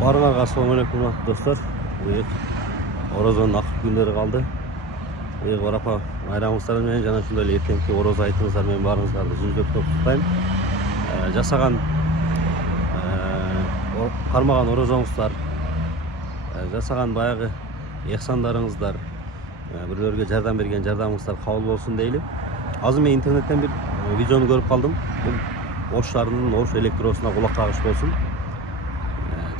Barınak assalamualaikum dostlar. Orozonun akıp günleri kaldı. Barapa bayramыңыздар менен жана ушундай эле эртеңки ороз айтыңыздар менен баарыңыздарды жүздөктөп куттайм. Жасаган кармаган орозоңуздар, жасаган баягы ыхсандарыңыздар, бирлерге жардам берген жардамыңыздар кабыл болсун дейли. Азыр мен интернеттен бир видеону көрүп калдым. Бул Ош шаарынын Ош электросуна кулак кагыш болсун.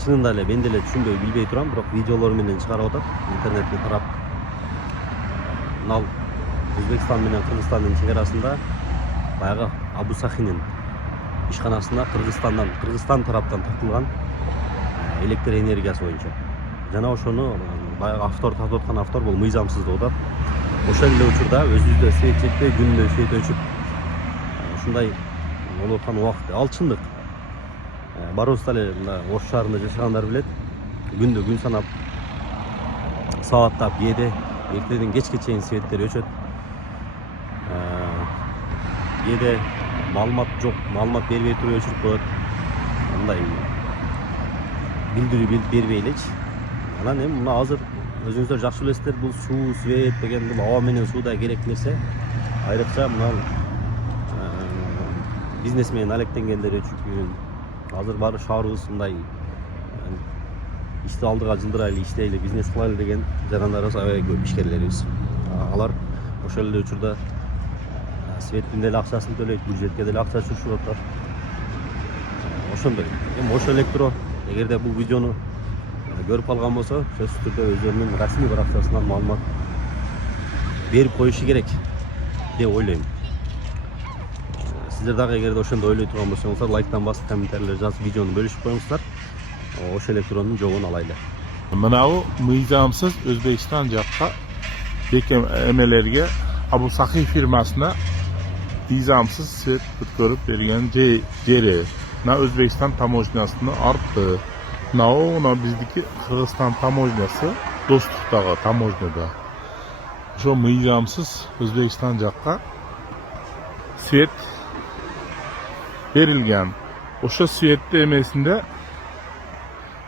Чынында эле мен деле түшүнбөй билбей турам, бирок видеолор менен чыгарып атат интернетке тарап. Мынау Өзбекстан менен Кыргызстандын чегарасында баягы Абу Сахинин ишканасына Кыргызстан тараптан тартылган электр энергиясы боюнча. Жана ошону баягы автор тартып аткан автор бул мыйзамсыз деп атат. Ошол эле учурда өзүбүздө свет жетпей, күндө свет өчүп ушундай болуп аткан убакыт ал чындык. Барыбыз эле мына Ош шаарында жашагандар билет. Күндө күн санап сааттап кээде эртеден кечке чейин светтер өчөт. Кээде маалымат жок, маалымат бербей туруп өчүрүп коет. Мындай билдирүү бербей элечи. Анан эми мына азыр өзүңүздөр жакшы билесиздер, бул суу, свет деген бул аба менен сууда керек нерсе. Айрыкча мына бизнес менен алектенгендер үчүн азыр баары шаарыбыз мындай ишти алдыга жылдырайлы, иштейли, бизнес кылайлы деген жарандарыбыз аябай көп ишкерлерибиз. Алар ошол эле учурда светтин деле акчасын төлөйт, бюджетке деле акча түшүрүп атат. Ошондой. Эми Ош электро эгерде бул видеону көрүп калган болсо, сөзсүз түрдө өздөрүнүн расмий баракчасынан маалымат берип коюшу керек деп ойлойм. Сиздер дагы эгерде ошондой ойлой турган болсоңуздар, лайктан басып, комментарийлер жазып, видеону бөлүшүп коюңуздар. Ош электронун жообун алайлы. Мынау мыйзамсыз Өзбекстан жакка бекем эмелерге Абу Сахи фирмасына мыйзамсыз свет өткөрүп берген жери. Мына Өзбекстан таможнясына артты. Мына биздики Кыргызстан таможнясы достуктагы таможняда. Ошо мыйзамсыз Өзбекстан жакка свет берилген. Ошо светти эмесинде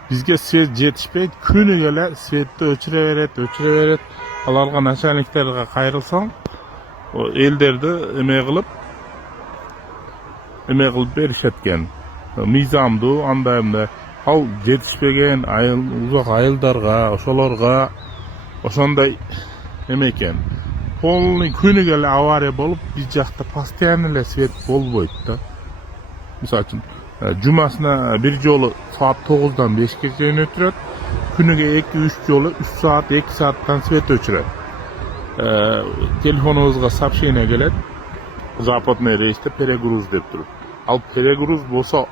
бизге свет жетишпейт, күнү келе светти өчүрө берет. Аларга начальниктерге кайрылсаң, элдерди эме кылып беришет экен. Мыйзамдуу андай эмне ал жетишпеген узак айылдарга, ошолорго ошондой эме экен. Полный күнү келе авария болуп, биз жакта постоянно эле свет болбойт да. Мисалы үчүн жумасына бир жолу саат 9-дан 5-ке чейин өчүрөт. Күнүгө 2-3 жолу 3 саат, 2 сааттан свет өчүрөт. Телефонубузга сообщение келет. Западный рейсте перегруз деп туруп. Ал перегруз болсо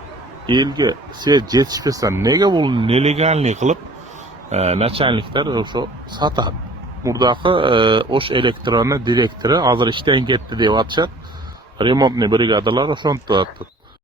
элге свет жетишпесе, неге бул нелегальный кылып начальниктер ошо сатат. Мурдакы Ош электронун директору азыр иштен кетти деп атышат. Ремонтный бригадалар ошентип атат.